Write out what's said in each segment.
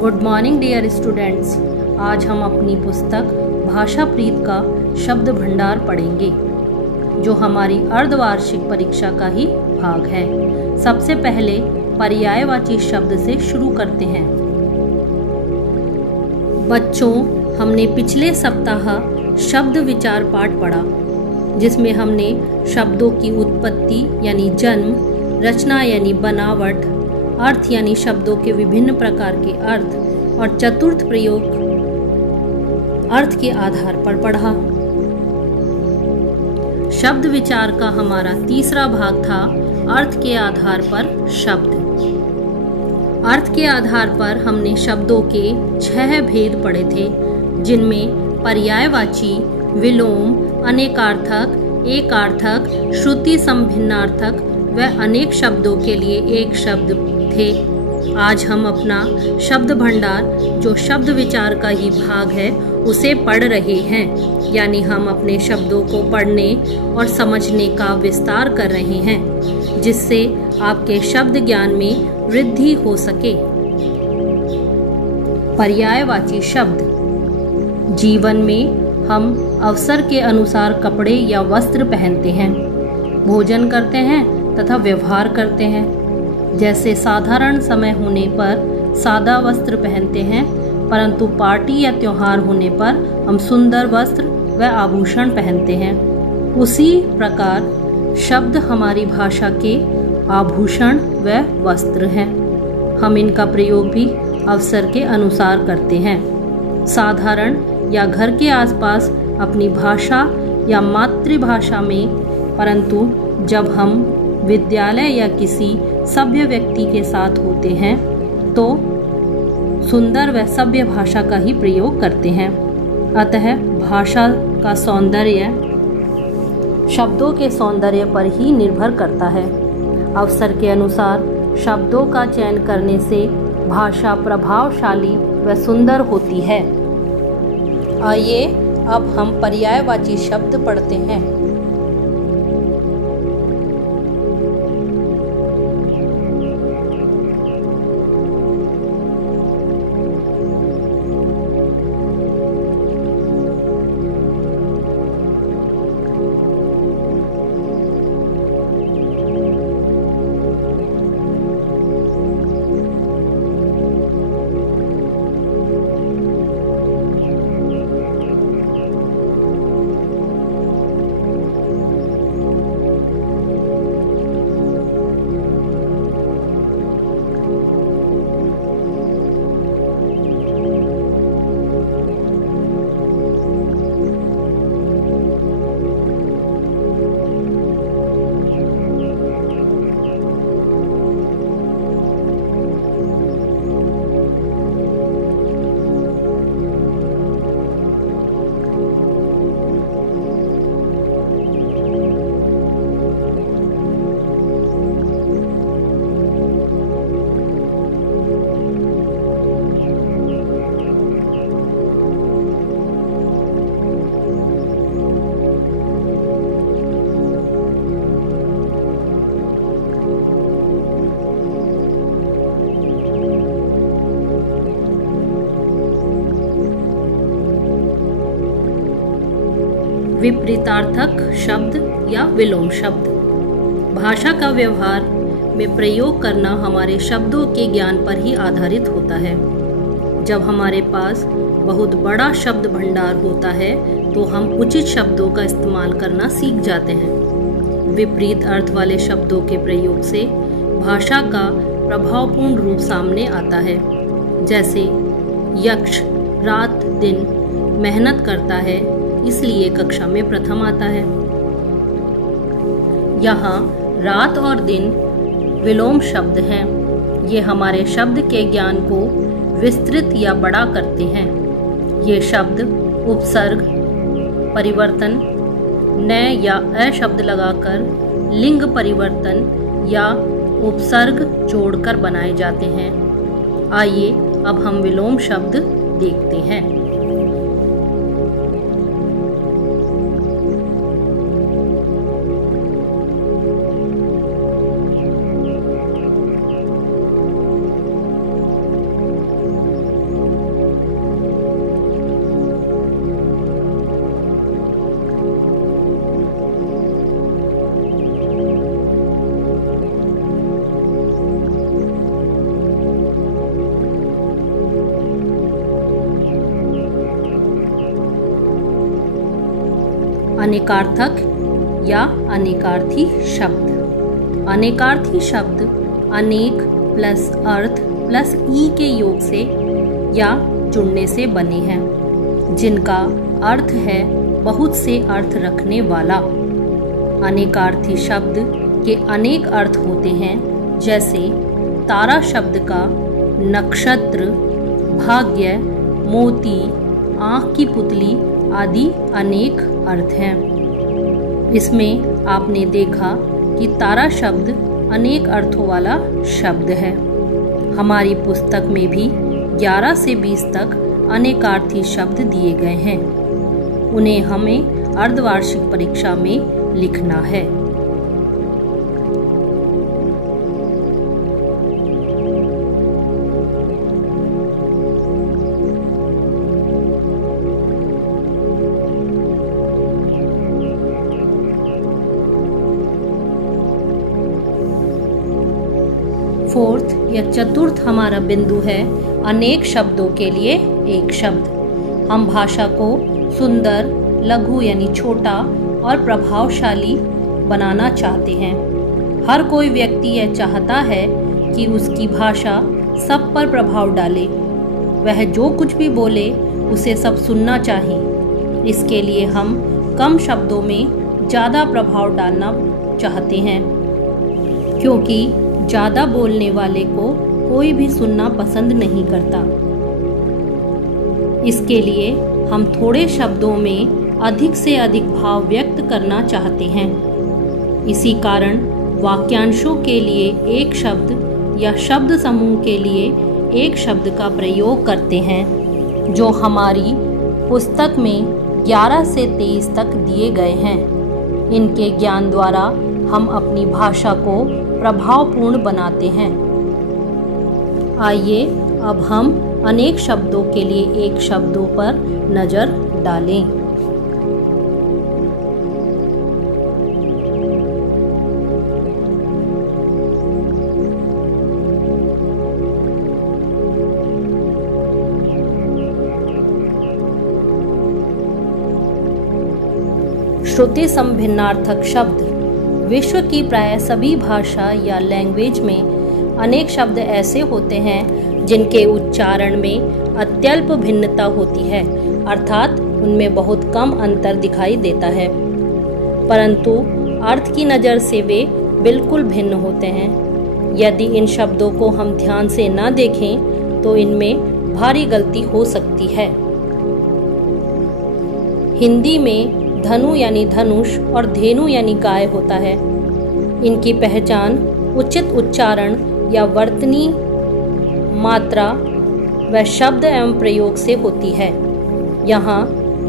Good morning dear students. आज हम अपनी पुस्तक भाषा प्रीत का शब्द भंडार पढ़ेंगे, जो हमारी अर्धवार्षिक परीक्षा का ही भाग है। सबसे पहले पर्यायवाची शब्द से शुरू करते हैं। बच्चों, हमने पिछले सप्ताह शब्द विचार पाठ पढ़ा, जिसमें हमने शब्दों की उत्पत्ति यानी जन्म, रचना यानी बनावट, अर्थ यानी शब्दों के विभिन्न प्रकार के अर्थ और चतुर्थ प्रयोग अर्थ के आधार पर पढ़ा। शब्द विचार का हमारा तीसरा भाग था अर्थ के आधार पर शब्द। अर्थ के आधार पर हमने शब्दों के 6 भेद पढ़े थे, जिनमें पर्यायवाची, विलोम, अनेकार्थक, एकार्थक, श्रुति संभिन्नार्थक व अनेक शब्दों के लिए एक शब्द थे। आज हम अपना शब्द भंडार, जो शब्द विचार का ही भाग है, उसे पढ़ रहे हैं, यानी हम अपने शब्दों को पढ़ने और समझने का विस्तार कर रहे हैं, जिससे आपके शब्द ज्ञान में वृद्धि हो सके। पर्यायवाची शब्द। जीवन में हम अवसर के अनुसार कपड़े या वस्त्र पहनते हैं, भोजन करते हैं तथा व्यवहार करते हैं। जैसे साधारण समय होने पर सादा वस्त्र पहनते हैं, परंतु पार्टी या त्योहार होने पर हम सुंदर वस्त्र व आभूषण पहनते हैं। उसी प्रकार शब्द हमारी भाषा के आभूषण व वस्त्र हैं। हम इनका प्रयोग भी अवसर के अनुसार करते हैं। साधारण या घर के आसपास अपनी भाषा या मातृभाषा में, परंतु जब हम विद्यालय या किसी सभ्य व्यक्ति के साथ होते हैं तो सुंदर व सभ्य भाषा का ही प्रयोग करते हैं। अतः भाषा का सौंदर्य शब्दों के सौंदर्य पर ही निर्भर करता है। अवसर के अनुसार शब्दों का चयन करने से भाषा प्रभावशाली व सुंदर होती है। आइए अब हम पर्यायवाची शब्द पढ़ते हैं। विपरीतार्थक शब्द या विलोम शब्द। भाषा का व्यवहार में प्रयोग करना हमारे शब्दों के ज्ञान पर ही आधारित होता है। जब हमारे पास बहुत बड़ा शब्द भंडार होता है तो हम उचित शब्दों का इस्तेमाल करना सीख जाते हैं। विपरीत अर्थ वाले शब्दों के प्रयोग से भाषा का प्रभावपूर्ण रूप सामने आता है। जैसे यक्ष रात दिन मेहनत करता है, इसलिए कक्षा में प्रथम आता है। यहाँ रात और दिन विलोम शब्द हैं। ये हमारे शब्द के ज्ञान को विस्तृत या बड़ा करते हैं। ये शब्द उपसर्ग, परिवर्तन, न या अ शब्द लगाकर, लिंग परिवर्तन या उपसर्ग जोड़कर बनाए जाते हैं। आइए अब हम विलोम शब्द देखते हैं। अनेकार्थक या अनेकार्थी शब्द। अनेकार्थी शब्द अनेक प्लस अर्थ प्लस ई के योग से या जुड़ने से बने हैं, जिनका अर्थ है बहुत से अर्थ रखने वाला। अनेकार्थी शब्द के अनेक अर्थ होते हैं, जैसे तारा शब्द का नक्षत्र, भाग्य, मोती, आँख की पुतली आदि अनेक अर्थ हैं। इसमें आपने देखा कि तारा शब्द अनेक अर्थों वाला शब्द है। हमारी पुस्तक में भी 11 से 20 तक अनेकार्थी शब्द दिए गए हैं। उन्हें हमें अर्धवार्षिक परीक्षा में लिखना है। फोर्थ या चतुर्थ हमारा बिंदु है अनेक शब्दों के लिए एक शब्द। हम भाषा को सुंदर, लघु यानी छोटा और प्रभावशाली बनाना चाहते हैं। हर कोई व्यक्ति यह चाहता है कि उसकी भाषा सब पर प्रभाव डाले। वह जो कुछ भी बोले उसे सब सुनना चाहिए। इसके लिए हम कम शब्दों में ज़्यादा प्रभाव डालना चाहते हैं, क्योंकि ज़्यादा बोलने वाले को कोई भी सुनना पसंद नहीं करता। इसके लिए हम थोड़े शब्दों में अधिक से अधिक भाव व्यक्त करना चाहते हैं। इसी कारण वाक्यांशों के लिए एक शब्द या शब्द समूह के लिए एक शब्द का प्रयोग करते हैं, जो हमारी पुस्तक में 11 से 23 तक दिए गए हैं। इनके ज्ञान द्वारा हम अपनी भाषा को प्रभावपूर्ण बनाते हैं। आइए अब हम अनेक शब्दों के लिए एक शब्दों पर नज़र डालें। श्रुति संभिन्नार्थक शब्द। विश्व की प्राय सभी भाषा या लैंग्वेज में अनेक शब्द ऐसे होते हैं जिनके उच्चारण में अत्यल्प भिन्नता होती है, अर्थात उनमें बहुत कम अंतर दिखाई देता है, परंतु अर्थ की नज़र से वे बिल्कुल भिन्न होते हैं। यदि इन शब्दों को हम ध्यान से न देखें तो इनमें भारी गलती हो सकती है। हिंदी में धनु यानी धनुष और धेनु यानी गाय होता है। इनकी पहचान उचित उच्चारण या वर्तनी मात्रा व शब्द एवं प्रयोग से होती है। यहाँ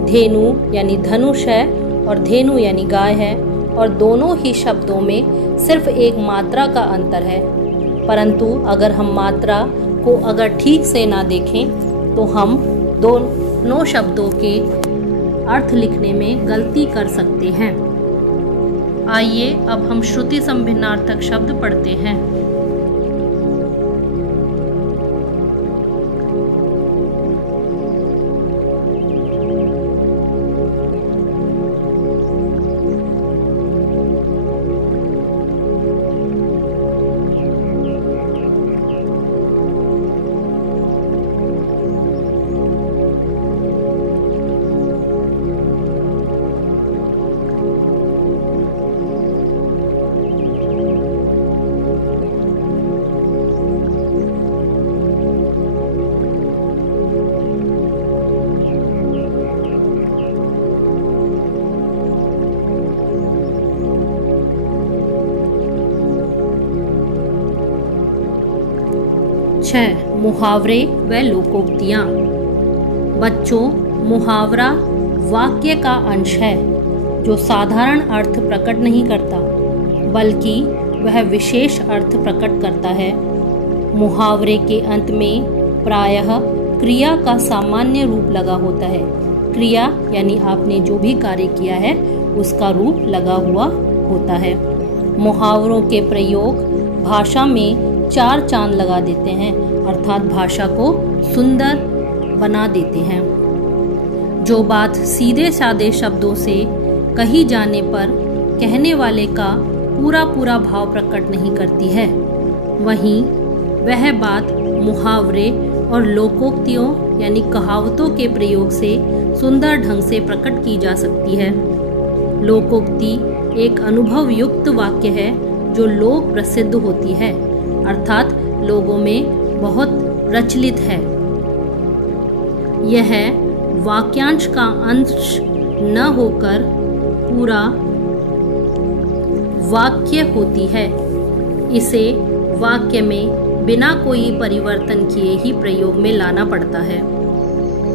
धेनु यानी धनुष है और धेनु यानी गाय है, और दोनों ही शब्दों में सिर्फ एक मात्रा का अंतर है, परंतु अगर हम मात्रा को अगर ठीक से ना देखें तो हम दोनों शब्दों के अर्थ लिखने में गलती कर सकते हैं। आइए अब हम श्रुति संभिन्नार्थक शब्द पढ़ते हैं। 6. मुहावरे व लोकोक्तियाँ। बच्चों, मुहावरा वाक्य का अंश है जो साधारण अर्थ प्रकट नहीं करता, बल्कि वह विशेष अर्थ प्रकट करता है। मुहावरे के अंत में प्रायः क्रिया का सामान्य रूप लगा होता है। क्रिया यानी आपने जो भी कार्य किया है उसका रूप लगा हुआ होता है। मुहावरों के प्रयोग भाषा में चार चांद लगा देते हैं, अर्थात भाषा को सुंदर बना देते हैं। जो बात सीधे साधे शब्दों से कही जाने पर कहने वाले का पूरा पूरा भाव प्रकट नहीं करती है। वहीं वह बात मुहावरे और लोकोक्तियों यानी कहावतों के प्रयोग से सुंदर ढंग से प्रकट की जा सकती है। लोकोक्ति एक अनुभव युक्त वाक्य है जो लोक प्रसिद्ध होती है, अर्थात लोगों में बहुत प्रचलित है। यह वाक्यांश का अंश न होकर पूरा वाक्य होती है। इसे वाक्य में बिना कोई परिवर्तन किए ही प्रयोग में लाना पड़ता है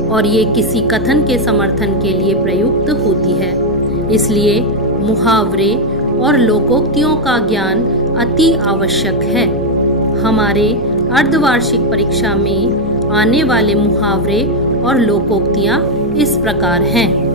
और ये किसी कथन के समर्थन के लिए प्रयुक्त होती है। इसलिए मुहावरे और लोकोक्तियों का ज्ञान अति आवश्यक है। हमारे अर्धवार्षिक परीक्षा में आने वाले मुहावरे और लोकोक्तियाँ इस प्रकार हैं।